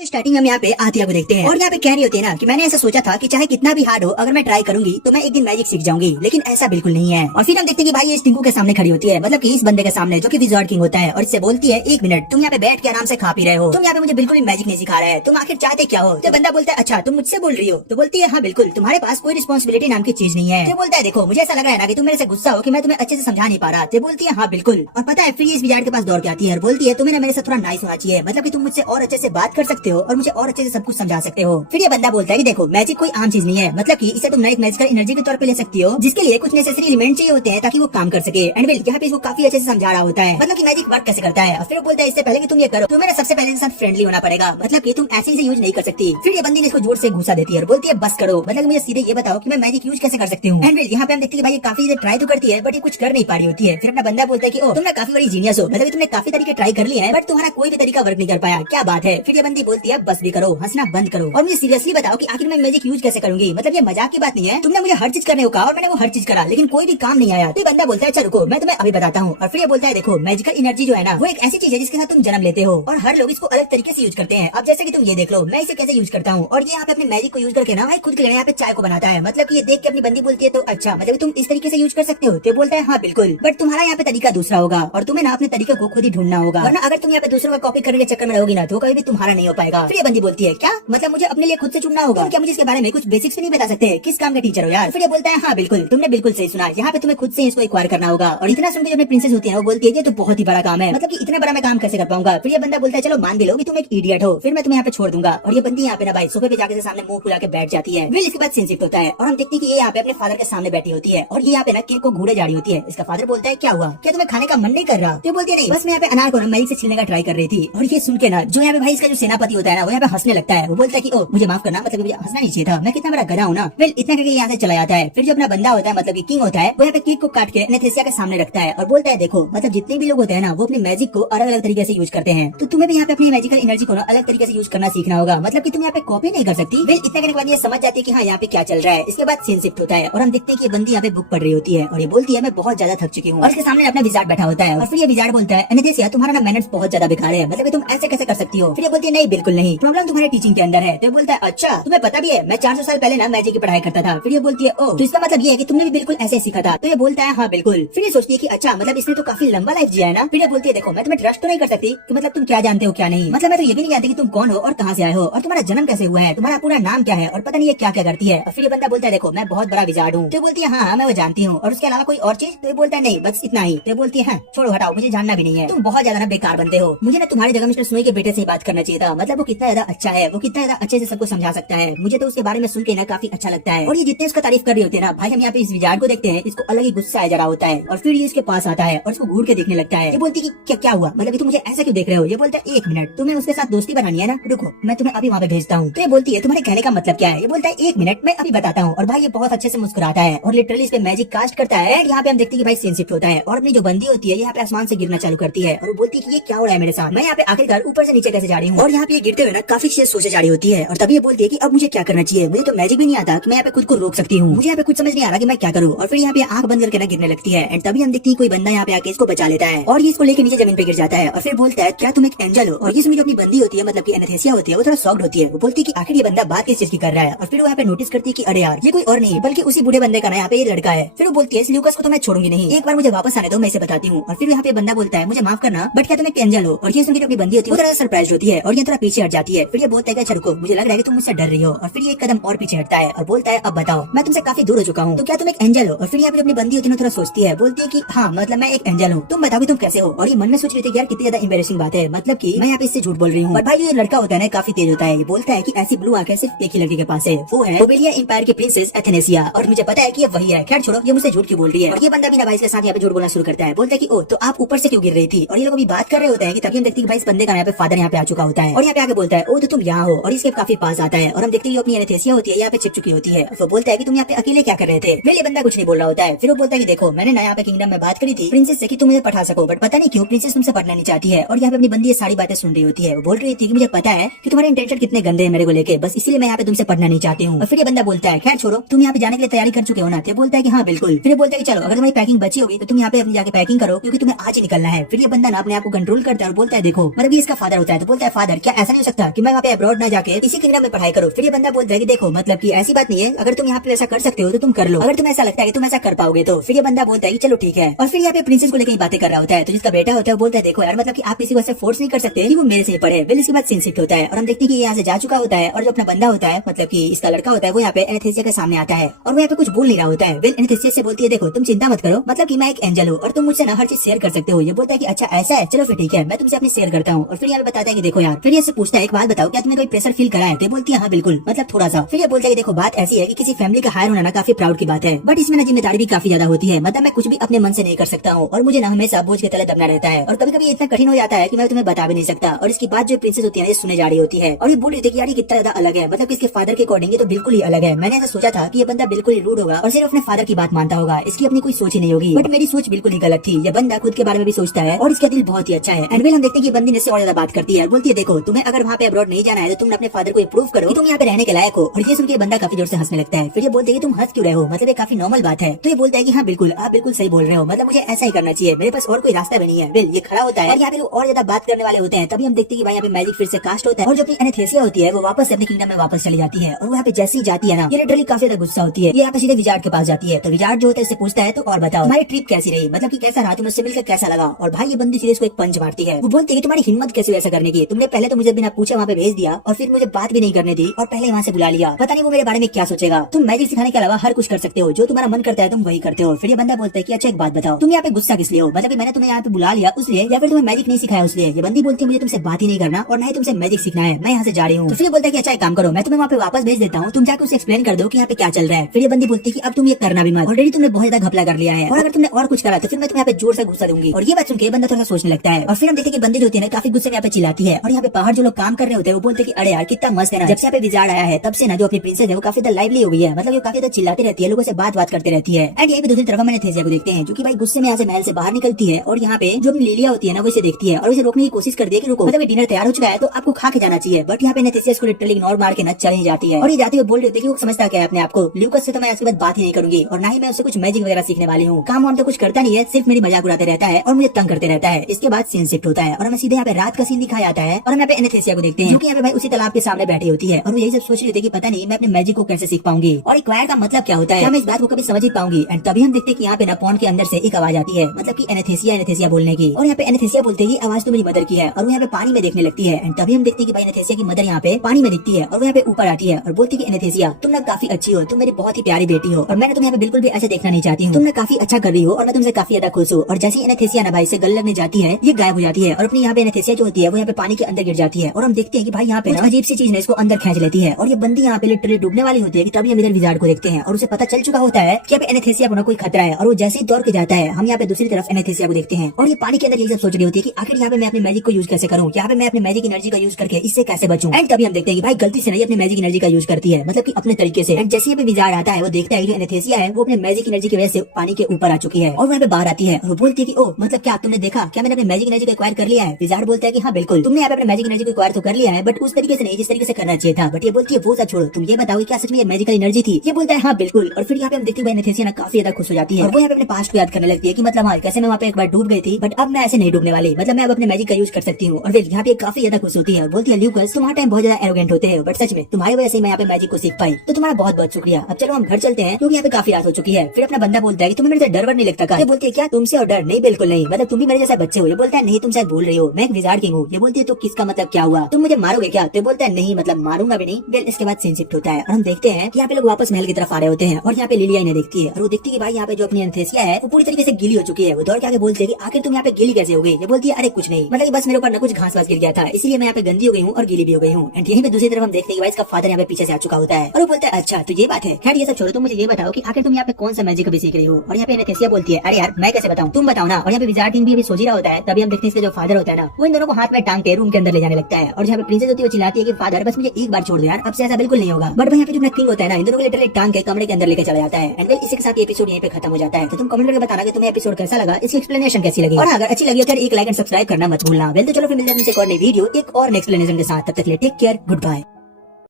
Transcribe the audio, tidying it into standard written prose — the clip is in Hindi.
स्टार्टिंग में हम यहाँ पे आतिया को देखते हैं और यहाँ पे कह रही होती है ना कि मैंने ऐसा सोचा था कि चाहे कितना भी हार्ड हो, अगर मैं ट्राई करूंगी तो मैं एक दिन मैजिक सीख जाऊंगी, लेकिन ऐसा बिल्कुल नहीं है। और फिर हम देखते हैं कि भाई ये टिंकू के सामने खड़ी होती है, मतलब कि इस बंदे के सामने जो कि विजार्ड किंग होता है, और इससे बोलती है 1 मिनट तुम यहाँ पे बैठ के आराम से खा पी रहे हो, तुम यहाँ पे मुझे बिल्कुल भी मैजिक नहीं सिखा रहे हैं, तुम आखिर चाहते क्या हो। तो बंदा बोलता है अच्छा तुम मुझसे बोल रही हो, तो बोलती है हाँ बिल्कुल, तुम्हारे पास कोई रिस्पॉन्सिबिलिटी नाम की चीज नहीं है। तो बोलता है देखो मुझे ऐसा लग रहा है ना कि तुम मेरे से गुस्सा हो कि मैं तुम्हें अच्छे से समझा नहीं पा रहा। तो बोलती है हाँ बिल्कुल, और पता है फिर इस विजार्ड के पास दौड़ के आती है और बोलती है तुम्हें ना मेरे से थोड़ा नाइस होना चाहिए, मतलब कि तुम मुझसे और अच्छे से बात कर सकते हो और मुझे और अच्छे से सब कुछ समझा सकते हो। फिर ये बंदा बोलता है कि देखो मैजिक कोई आम चीज नहीं है, मतलब कि इसे तुम नई मैजिकल एनर्जी के तौर पे ले सकती हो, जिसके लिए कुछ नेसेसरी एलिमेंट चाहिए होते हैं ताकि वो काम कर सके। एंड वेल यहाँ पे इसको काफी अच्छे से समझा रहा होता है, मतलब कि मैजिक वर्क कैसे करता है। और फिर वो बोलता है इससे पहले कि तुम ये करो तुम्हें सबसे पहले साथ फ्रेंडली होना पड़ेगा, मतलब कि तुम ऐसे से यूज नहीं कर सकती। फिर ये बंदी ने इसको जोर से घुसा देती है और बोलती है बस करो, मतलब मुझे सीधे ये बताओ कि मैं मैजिक यूज कैसे कर सकती हूँ। एंड वेल यहाँ पे हम देखते हैं भाई काफी ट्राई तो करती है बट ये कुछ कर नहीं पा रही होती है। फिर अपना बंदा बोलता है कि ओ तुम काफी बड़ी जीनियस हो, मतलब तुमने काफी तरीके ट्राई कर लिए हैं बट तुम्हारा कोई भी तरीका वर्क नहीं कर पाया, क्या बात है। फिर ये बंदी बोलती है बस भी करो, हंसना बंद करो और मुझे सीरियसली बताओ कि आखिर मैं मैजिक यूज कैसे करूंगी, मतलब ये मजाक की बात नहीं है। तुमने मुझे हर चीज करने को कहा और मैंने वो हर चीज करा लेकिन कोई भी काम नहीं आया। तो बंदा बोलता है अच्छा रुको मैं तुम्हें अभी बताता हूँ। और फिर ये बोलता है देखो मैजिकल एनर्जी जो है ना वो एक ऐसी चीज है जिसके साथ तुम जन्म लेते हो और हर लोग इसको अलग तरीके से यूज करते हैं। अब जैसे कि तुम ये देख लो मैं इसे कैसे यूज करता हूँ, और ये यहाँ पे अपने मैजिक को यूज करके ना भाई खुद के लिए यहाँ पे चाय को बनाता है, मतलब कि ये देख के अपनी बंदी बोलती है तो अच्छा मतलब तुम इस तरीके से यूज कर सकते हो। तो बोलता है हाँ बिल्कुल, बट तुम्हारा यहाँ पे तरीका दूसरा होगा और तुम्हें ना अपने तरीके को खुद ही ढूंढना होगा, वरना अगर तुम यहाँ पे दूसरों का कॉपी करने के चक्कर में रहोगी ना तो कभी भी तुम्हारा नहीं हो पाएगा। फिर ये बंदी बोलती है क्या मतलब मुझे अपने लिए खुद से चुनना होगा, क्या मुझे इसके बारे में कुछ बेसिक्स भी नहीं बता सकते, किस काम का टीचर हो यार। फिर ये बोलता है हाँ बिल्कुल तुमने बिल्कुल सही सुना, यहाँ पे तुम्हें खुद से इसको एक्वायर करना होगा। और इतना सुनकर जो प्रिंसेस होती है वो बोलती है तो बहुत ही बड़ा काम है, मतलब कि इतना बड़ा मैं काम कैसे कर पाऊंगा। फिर ये बंदा बोलता है चलो मान भी लो कि तुम एक इडियट हो, फिर मैं तुम्हें यहाँ पे छोड़ दूंगा। और ये बंदी यहाँ पे ना भाई सोफे पे जाके सामने मुंह फुला के बैठ जाती है। फिर इसके बाद सीन शिफ्ट होता है और हम देखते हैं कि ये यहाँ पे अपने फादर के सामने बैठी होती है और ये यहाँ पे ना केक को घूरे जा रही होती है। इसका फादर बोलता है क्या हुआ, क्या तुम्हें खाने का मन नहीं कर रहा। तो बोलती है नहीं बस मैं यहाँ पे अनार को ना मैजिक से छीलने का ट्राई कर रही थी। और ये सुन के ना जो यहाँ पे भाई इसका जो सेनापति होता है ना वो यहाँ पे हंसने लगता है। वो बोलता है कि ओ मुझे माफ करना, मतलब मुझे हंसना नहीं चाहिए था, मैं कितना बड़ा गधा हूँ ना। फिर इतना करके यहाँ से चला जाता है। फिर जो अपना बंदा होता है मतलब कि किंग होता है वो यहाँ पे केक को काट के एनेस्थेसिया के सामने रखता है और बोलता है देखो मतलब जितने भी लोग होते हैं ना वो अपने मैजिक को अलग अलग तरीके से यूज करते हैं, तो तुम्हें भी यहाँ पे अपनी मैजिकल एनर्जी को ना अलग तरीके से यूज करना सीखना होगा, मतलब कि तुम यहाँ पे कॉपी नहीं कर सकती। फिर इतना करने के बाद ये समझ जाती है कि हाँ यहाँ पे क्या चल रहा है। इसके बाद सीन शिफ्ट होता है और हम देखते हैं कि ये बंदी यहाँ पे बुक पढ़ रही होती है और ये बोलती है मैं बहुत ज्यादा थक चुकी हूँ। और इसके सामने अपना विजार्ड बैठा होता है और फिर ये विजार्ड बोलता है एनेस्थेसिया तुम्हारा ना मैनर्स बहुत ज्यादा बेकार है, मतलब तुम ऐसे कैसे कर सकती हो। फिर ये बोलती है नहीं बिल्कुल नहीं, प्रॉब्लम तुम्हारे टीचिंग के अंदर है। तो बोलता है अच्छा तुम्हें पता भी है मैं 400 साल पहले ना मैजिक की पढ़ाई करता था। फिर ये बोलती है ओ तो इसका मतलब ये है कि तुमने भी बिल्कुल ऐसे सीखा था। तो ये बोलता है हाँ बिल्कुल। फिर ये सोचती है कि अच्छा मतलब इसने तो काफी लंबा लाइफ जिया है ना। फिर ये बोलती है देखो मैं तुम्हें ट्रस्ट तो नहीं कर सकती कि मतलब तुम क्या जानते हो क्या नहीं, मतलब मैं तो ये भी नहीं जानती कि तुम कौन हो और कहाँ से आए हो और तुम्हारा जन्म कैसे हुआ है, तुम्हारा पूरा नाम क्या है और पता नहीं ये क्या क्या करती है। और फिर ये बंदा बोलता है देखो मैं बहुत बड़ा विजार्ड हूँ। तो बोलती है हाँ मैं वो जानती हूँ और उसके अलावा कोई और चीज। तो ये बोलता है नहीं बस इतना ही। तो बोलती है हाँ छोड़ो हटाओ मुझे जानना भी नहीं है, तुम बहुत ज्यादा ना बेकार बनते हो, मुझे ना तुम्हारी जगह मिस्टर स्नोई के बेटे से बात करना चाहिए था, मतलब वो कितना ज्यादा अच्छा है, वो कितना ज्यादा अच्छे से सबको समझा सकता है, मुझे तो उसके बारे में सुन के ना काफी अच्छा लगता है। और ये जितने उसका तारीफ कर रही होती है ना भाई हम यहाँ पे इस विजार्ड को देखते हैं इसको अलग ही गुस्सा आ जा रहा होता है और फिर ये इसके पास आता है और इसको घूर के देखने लगता है। ये बोलती है कि क्या हुआ, मतलब तुम मुझे ऐसा क्यों देख रहे हो। ये बोलता है 1 मिनट तुम्हें उसके साथ दोस्ती बनानी है ना, रुको मैं तुम्हें अभी वहाँ पे भेजता हूँ। तो ये बोलती है तुम्हारे कहने का मतलब क्या है। ये बोलता है 1 मिनट मैं अभी बताता हूँ। और भाई ये बहुत अच्छे से मुस्कुराता है और लिटरली इस पे मैजिक कास्ट करता है। एंड यहाँ पे हम देखते हैं कि भाई सीन शिफ्ट होता है और अपनी जो बंदी होती है यहाँ पे आसमान से गिरना चालू करती है और वो बोलती है कि ये क्या हो रहा है मेरे साथ, मैं यहाँ पे आखिरकार ऊपर से नीचे कैसे जा रही हूँ। और यहाँ पे गिरते हुए ना काफी चीजें सोचे जा रही होती है और तभी ये बोलती है कि अब मुझे क्या करना चाहिए, मुझे तो मैजिक भी नहीं आता कि मैं यहाँ पे खुद को रोक सकती हूँ, मुझे यहाँ पे कुछ समझ नहीं आ रहा कि मैं क्या करूँ। और फिर यहाँ पे आंख बंद करके ना गिरने लगती है एंड तभी हम देखते हैं कोई बंदा यहाँ पे आके इसको बचा लेता है और ये इसको लेके नीचे जमीन पे गिर जाता है और फिर बोलता है क्या तुम एक एंजल हो। और ये सुन जो अपनी बंदी होती है मतलब की एनेस्थेसिया होती है वो थोड़ा शॉक्ड होती है, वो बोलती है कि आखिर ये बंदा बात किस चीज की कर रहा है। और फिर वो यहाँ पे नोटिस करती है कि अरे यार ये कोई और नहीं बल्कि उसी बूढ़े बंदे का ना यहाँ पे ये लड़का है। फिर वो बोलती है ल्यूकास को तो मैं छोड़ूंगी नहीं, एक बार मुझे वापस आने दो मैं इसे बताती हूँ। और फिर यहाँ पे बंदा बोलता है मुझे माफ करना बट क्या तुम एक एंजल हो। और ये सुन के अपनी बंदी होती है वो थोड़ा सरप्राइज होती है और ये थोड़ा पीछे हट जाती है। फिर ये बोलता है कि अच्छा रुको मुझे लग रहा है कि तुम मुझसे डर रही हो। और फिर ये एक कदम और पीछे हटता है और बोलता है अब बताओ मैं तुमसे काफी दूर हो चुका हूँ तो क्या तुम एक एंजल हो। और फिर यहाँ पे अपनी बंदी होती है थोड़ा सोचती है, बोलती है कि हाँ मतलब मैं एक एंजल हूँ, तुम बताओ तुम कैसे हो। और ये मन में सोच रही थी यार कितनी ज्यादा एम्बैरेसिंग बात है, मतलब कि मैं यहाँ पे इससे झूठ बोल रही हूँ। और भाई ये लड़का होता है ना काफी तेज होता है, ये बोलता है कि ऐसी ब्लू आंखें सिर्फ एक ही लड़की के पास है, वो है ओबेलिया एम्पायर की प्रिंसेस एथेनेसिया और मुझे पता है कि ये वही है। खैर छोड़ो ये मुझसे झूठ क्यों बोल रही है। और ये बंदा भी ना भाई इसके साथ यहाँ पे झूठ बोलना शुरू करता है, बोलता है कि ओ तो आप ऊपर से क्यों गिर रही थी। और ये लोग भी बात कर रहे होते हैं कि तभी हम देखते हैं भाई इस बंदे का यहाँ पे फादर यहाँ पे आ चुका होता है और यहाँ पे आके बोलता है ओ तो तुम यहाँ हो। और इसके काफी पास आता है और हम देखते हैं अपनी एनेस्थेसिया होती है यहाँ पे चिप चुकी होती है। तो बोलता है कि तुम यहाँ पे अकेले क्या कर रहे थे। फिर ये बंदा कुछ नहीं बोल रहा होता है। फिर वो बोलता है कि देखो मैंने ना यहाँ पे किंगडम में बात करी थी प्रिंसेस से कि तुम मुझे पढ़ा सको, बट पता नहीं क्यों प्रिंसेस तुमसे पढ़ना नहीं चाहती है। और यहाँ पे अपनी बंदी ये सारी बातें सुन रही होती है, वो बोल रही थी कि मुझे पता है कि तुम्हारे इंटेंशन कितने गंदे हैं मेरे को लेके, बस इसीलिए मैं यहाँ पे तुमसे पढ़ना नहीं चाहती हूँ। और फिर ये बंदा बोलता है खैर छोड़ो तुम यहाँ पे जाने के लिए तैयारी कर चुके हो ना। तो बोलता है कि हाँ बिल्कुल। फिर बोलता है कि चलो अगर तुम्हारी पैकिंग बची होगी तो तुम यहाँ पे अपनी जाके पैकिंग करो क्योंकि तुम्हें आज ही निकलना है। फिर ये बंदा ना अपने आप को कंट्रोल करता है और बोलता है देखो मतलब ये इसका फादर होता है। तो बोलता है फादर क्या ऐसा ऐसा नहीं हो सकता कि मैं वहाँ पे अब्रॉड ना जाके इसी किंगडम में पढ़ाई करूँ। फिर ये बंदा बोलता है कि देखो मतलब कि ऐसी बात नहीं है, अगर तुम यहाँ पे ऐसा कर सकते हो तो तुम कर लो, अगर तुम्हें ऐसा लगता है कि तुम ऐसा कर पाओगे तो। फिर ये बंदा बोलता है कि चलो ठीक है। और फिर यहाँ पे प्रिंसेस को लेकर बातें कर रहा होता है, तो जिसका बेटा होता है वो बोलता है देखो यार मतलब कि आप किसी को ऐसे फोर्स नहीं कर सकते कि वो मेरे से ही पढ़े। फिर इसके बाद सीन शिफ्ट होता है और हम देखते हैं कि यहाँ से जा चुका होता है और जो अपना बंदा होता है मतलब कि इसका लड़का होता है वो यहाँ पे एनेस्थेसिया के सामने आता है और वो यहाँ पे कुछ बोल नहीं रहा होता है। वेल एनेस्थेसिया से बोलती है देखो तुम चिंता मत करो, मतलब कि मैं एक एंजल हूँ और तुम मुझसे ना हर चीज शेयर कर सकते हो। ये बोलता है कि अच्छा ऐसा है, चलो फिर ठीक है मैं तुमसे अपनी शेयर करता हूँ। और फिर यहाँ पे बताता है कि देखो यार, फिर ये पूछता है एक बात बताओ क्या तुम्हें कोई प्रेशर फील करा है? तो बोलती है हाँ बिल्कुल, मतलब थोड़ा सा। फिर ये बोलता है कि देखो बात ऐसी है कि किसी फैमिली का हायर होना ना काफी प्राउड की बात है, बट इसमें ना जिम्मेदारी भी काफी ज्यादा होती है, मतलब मैं कुछ भी अपने मन से नहीं कर सकता हूँ और मुझे ना हमेशा बोझ के तले दबना रहता है और कभी कभी इतना कठिन हो जाता है कि मैं तुम्हें बता भी नहीं सकता। और इसकी बात जो प्रिंसेस होती है ये सुने जा रही होती है और ये बोल रही थी कि यार ये कितना ज्यादा अलग है, मतलब कि इसके फादर के अकॉर्डिंग ये तो बिल्कुल ही अलग है। मैंने ऐसा सोचा था कि ये बंदा बिल्कुल ही रूड होगा और सिर्फ अपने फादर की बात मानता होगा, इसकी अपनी कोई सोच ही नहीं होगी, बट मेरी सोच बिल्कुल ही गलत थी। ये बंदा खुद के बारे में भी सोचता है और इसका दिल बहुत ही अच्छा है। एंड वेल हम देखते हैं कि बंदी इससे और ज्यादा बात करती है, बोलती है देखो तुम्हें अगर वहाँ पे अब्रॉड नहीं जाना है तो तुम अपने फादर को प्रूव करो कि तुम यहाँ पे रहने के लायक हो। और ये सुन के बंदा काफी जोर से हंसने लगता है। फिर ये बोलते हैं कि तुम हंस क्यों रहे हो, मतलब ये काफी नॉर्मल बात है। तो ये बोलता है कि हाँ बिल्कुल आप बिल्कुल सही बोल रहे हो, मतलब मुझे ऐसा ही करना चाहिए, मेरे पास और कोई रास्ता भी नहीं है। वेल ये खड़ा होता है और यहाँ पे लोग और ज्यादा बात करने वाले होते हैं। तभी हम देखते हैं कि भाई यहाँ पे मैजिक फिर से कास्ट होता है और जो अपनी एनेस्थेसिया होती है वो वापस अपने किंगडम में वापस चली जाती है। और वो यहाँ पे जैसे ही जाती है ना ये लिटरली काफी ज्यादा गुस्सा होती है। ये यहाँ पे सीधे विजार्ड के पास जाती है। तो विजार्ड जो होता है इससे पूछता है तो और बताओ तुम्हारी ट्रिप कैसी रही, मतलब कि कैसा रहा, तुम्हें मिलकर कैसा लगा। और भाई ये बंदी सीधे इसको एक पंच मारती है। वो बोलती है कि तुम्हारी हिम्मत कैसे ऐसा करने की, तुमने पहले तो मुझे बिना पूछे वहाँ पे भेज दिया और फिर मुझे बात भी नहीं करने दी और पहले वहाँ से बुला लिया, पता नहीं वो मेरे बारे में क्या सोचेगा। तुम मैजिक सिखाने के अलावा हर कुछ कर सकते हो, जो तुम्हारा मन करता है तुम वही करते हो। फिर ये बंदा बोलता है कि अच्छा एक बात बताओ तुम यहाँ पे गुस्सा किस लिए हो, मतलब कि मैंने तुम्हें यहाँ पे बुला लिया उसलिए या फिर तुम्हें मैजिक नहीं सिखाया उसलिए। ये बंदी बोलती है मुझे तुमसे बात ही नहीं करना और ना ही तुमसे मैजिक सीखना है, मैं यहाँ से जा रही हूँ। तो फिर ये बोलता है कि अच्छा एक काम करो मैं तुम्हें वहाँ पे वापस भेज देता हूँ, तुम जाकर उसे एक्सप्लेन कर दो कि यहाँ पे क्या चल रहा है। फिर ये बंदी बोलती है कि अब तुम ये करना भी मत, ऑलरेडी तुमने बहुत ज्यादा घपला कर लिया है और अगर तुमने और कुछ करा तो फिर मैं तुम्हें यहाँ पे जोर से गुस्सा दूंगी। और ये बात सुन के बंदा थोड़ा सोचने लगता है और फिर हम देखते हैं कि बंदी जो होती है ना काफी गुस्से में यहाँ पे चिल्लाती है। और यहाँ पे बाहर जो लोग काम कर रहे होते हैं वो बोलते हैं कि अरे यार कितना मस्त है ना, जब से यहाँ पे विजार्ड आया है तब से ना जो अपनी प्रिंसेस है वो काफी ज्यादा लाइवली हो गई है, मतलब वो काफी ज्यादा चिल्लाती रहती है, लोगों से बात करती रहती है। एंड यही पे दूसरी तरफ हम एनेस्थेसिया को देखते हैं जो कि भाई गुस्से में यहाँ से महल से बाहर निकलती है और यहाँ पे जो अपनी लिलिया होती है ना वो इसे देखती है और उसे रोकने की कोशिश करती है कि रुको, मतलब डिनर तैयार हो चुका है तो आपको खा के जाना चाहिए। बट यहाँ पे एनेस्थेसिया इसको लिटरली इग्नोर मार के न चली जाती है और ये जाती हुई बोल रही है कि वो समझता क्या है अपने आप को, ल्यूकस से तो मैं इसके बाद बात ही नहीं करूंगी और ना ही मैं उससे कुछ मैजिक वगैरह सीखने वाली हूँ, काम वाम तो कुछ करता नहीं है, सिर्फ मेरी मजाक उड़ाते रहता है और मुझे तंग करते रहता है। इसके बाद सीन शिफ्ट होता है और हमें सीधे यहाँ पे रात का सीन दिखाया जाता है और हम यहाँ पे एनेस्थेसिया को देखते हैं जो कि यहाँ पे भाई उसी तालाब के सामने बैठी होती है और वो यही सब सोच रही थी कि पता नहीं मैं अपने मैजिक को कैसे सीख पाऊंगी और एक्वायर का मतलब क्या होता है, मैं इस बात को कभी समझ ही पाऊंगी। एंड तभी हम देखते हैं कि यहाँ पे ना पॉन्ड के अंदर से एक आवाज आती है, मतलब कि एनेस्थेसिया बोलने की। और यहाँ पे एनेस्थेसिया बोलते हैं कि आवाज तो मेरी मदर की है और वो यहाँ पे पानी में देखने लगती है। एंड तभी हम देखते हैं कि भाई एनेस्थेसिया की मदर यहाँ पे पानी में दिखती है और वो यहाँ पे ऊपर आती है और बोलती है कि एनेस्थेसिया तुम ना काफी अच्छी हो, तुम मेरी बहुत ही प्यारी बेटी हो और मैंने तुम्हें यहाँ पे बिल्कुल भी ऐसे देखना नहीं चाहती हूँ, तुम ना काफी अच्छा कर रही हो और मैं तुमसे काफी ज्यादा खुश हूँ। और जैसे ही एनेस्थेसिया ना भाई से गले लगने जाती है ये गायब हो जाती है और अपनी यहाँ पे एनेस्थेसिया जो होती है वो यहाँ पे पानी के अंदर गिर जाती है और हम देखते हैं कि भाई यहाँ पे अजीब सी चीज ने इसको अंदर खींच लेती है और ये बंदी यहाँ पे लिटरली डूबने वाली होती है कि तभी हम इधर विजार्ड को देखते हैं और उसे पता चल चुका होता है कि एनेस्थेसिया को कोई खतरा है और वो जैसे ही दौड़ के जाता है हम यहाँ पे दूसरी तरफ एनेस्थेसिया को देखते हैं और ये पानी के अंदर ये सब सोच रही होती है कि आखिर यहाँ पे मैं अपने मैजिक को यूज कैसे करूँ, यहाँ पे मैं अपने मैजिक एनर्जी का यूज करके इससे कैसे बचूं। एंड तभी हम देखते हैं कि भाई गलती से नहीं अपने मैजिक एनर्जी का यूज करती है, मतलब कि अपने तरीके से। एंड जैसे यहाँ पे विजार्ड आता है वो देखता है कि एनेस्थेसिया है वो अपने मैजिक एनर्जी की वजह से पानी के ऊपर आ चुकी है और वहाँ पे बाहर आती है और वो बोलती है कि ओ मतलब क्या तुमने देखा क्या मैंने अपने मैजिक एनर्जी को एक्वायर कर लिया है। विजार्ड बोलता है कि हाँ बिल्कुल तुमने यहाँ पे अपने मैजिक एनर्जी को एक्वायर तो कर लिया है बट उस तरीके से नहीं जिस तरीके से करना चाहिए था। बट ये बोलती है वो सब छोड़ो, तुम ये बताओ क्या सच में ये मैजिकल एनर्जी थी। ये बोलता है हाँ बिल्कुल। और फिर यहाँ पे हम देखते हैं एनेस्थेसिया ना काफी ज्यादा खुश हो जाती है और वो यहाँ पे अपने पास्ट को याद करने लगती है कि मतलब हाँ कैसे मैं वहाँ पे एक बार डूब गई थी बट अब मैं ऐसे नहीं डूबने वाली, मतलब मैं अब अपने मैजिक का यूज कर सकती हूँ। और फिर यहाँ पे काफी ज्यादा खुश होती है और बोलती है ल्यूकस तुम्हारा टाइम बहुत ज्यादा एरोगेंट होते हैं बट सच में तुम्हारी वजह से मैं यहाँ पे मैजिक को सीख पाई, तो तुम्हारा बहुत बहुत शुक्रिया। अब चलो हम घर चलते हैं क्योंकि यहाँ पे काफी रात हो चुकी है। फिर अपना बंदा बोलता है कि तुम्हें मेरे से डर वर नहीं लगता क्या? ये बोलती है क्या तुमसे और डर नहीं, बिल्कुल नहीं, मतलब तुम भी मेरे जैसे बच्चे हो। ये बोलता है नहीं तुम शायद भूल रही हो मैं एक विजार्ड किंग हूँ। ये बोलती है तो किसका मतलब क्या हुआ, तुम मुझे मारोगे क्या? तो बोलता है नहीं मतलब मारूंगा भी नहीं। फिर इसके बाद सीन शिफ्ट होता है और हम देखते हैं कि यहाँ पे लोग वापस महल की तरफ आ रहे होते हैं और यहाँ पे लिलिया इन्हें देखती है और वो देखती है कि भाई यहाँ पे जो अपनी एनेस्थेसिया है वो पूरी तरीके से गीली हो चुकी है। वो दौड़ के आके बोलती है कि आखिर तुम यहाँ पे गीली कैसे हो गई? ये बोलती है अरे कुछ नहीं, मतलब बस मेरे ऊपर न कुछ घास वास गिर गया था इसलिए मैं यहाँ पे गंदी हो गई हूँ और गीली भी हो गई हूँ। एंड यहीं पे दूसरी तरफ हम देखते हैं कि इसका फादर यहाँ पे पीछे से आ चुका होता है और वो बोलता है अच्छा तो ये बात है, खैर ये सब छोड़ो, तुम मुझे ये बताओ कि आखिर तुम यहाँ पे कौन सा मैजिक अभी सीख रही हो? और यहाँ पे एनेस्थेसिया बोलती है अरे यार मैं कैसे बताऊँ, तुम बताओ ना। और यहाँ पे विजार्ड किंग भी अभी सोच रहा होता है। तभी हम देखते हैं इसका जो फादर होता है ना वो इन दोनों को हाथ में टांग के रूम के अंदर ले जाने लगता है और जहाँ पे प्रिंसेस होती है वो चिल्लाती है कि फादर बस मुझे एक बार छोड़ दो यार, अब से ऐसा बिल्कुल नहीं होगा। बट भाई यहाँ पे जो किंग होता है ना इन दोनों को लिटरली टांग के कमरे के अंदर लेके चला जाता है। एंड इसी के साथ ये एपिसोड यहीं पे खत्म हो जाता है। तो तुम कमेंट करके बताना कि तुम्हें एपिसोड कैसा लगा, इसकी एक्सप्लेनेशन कैसी लगी और अगर अच्छी लगी तो एक लाइक एंड सब्सक्राइब करना मत भूलना। वेल तो चलो फिर मिलते हैं तुमसे एक और नई वीडियो एक और एक्सप्लेनेशन के साथ, तब तक के लिए टेक केयर, गुड बाय।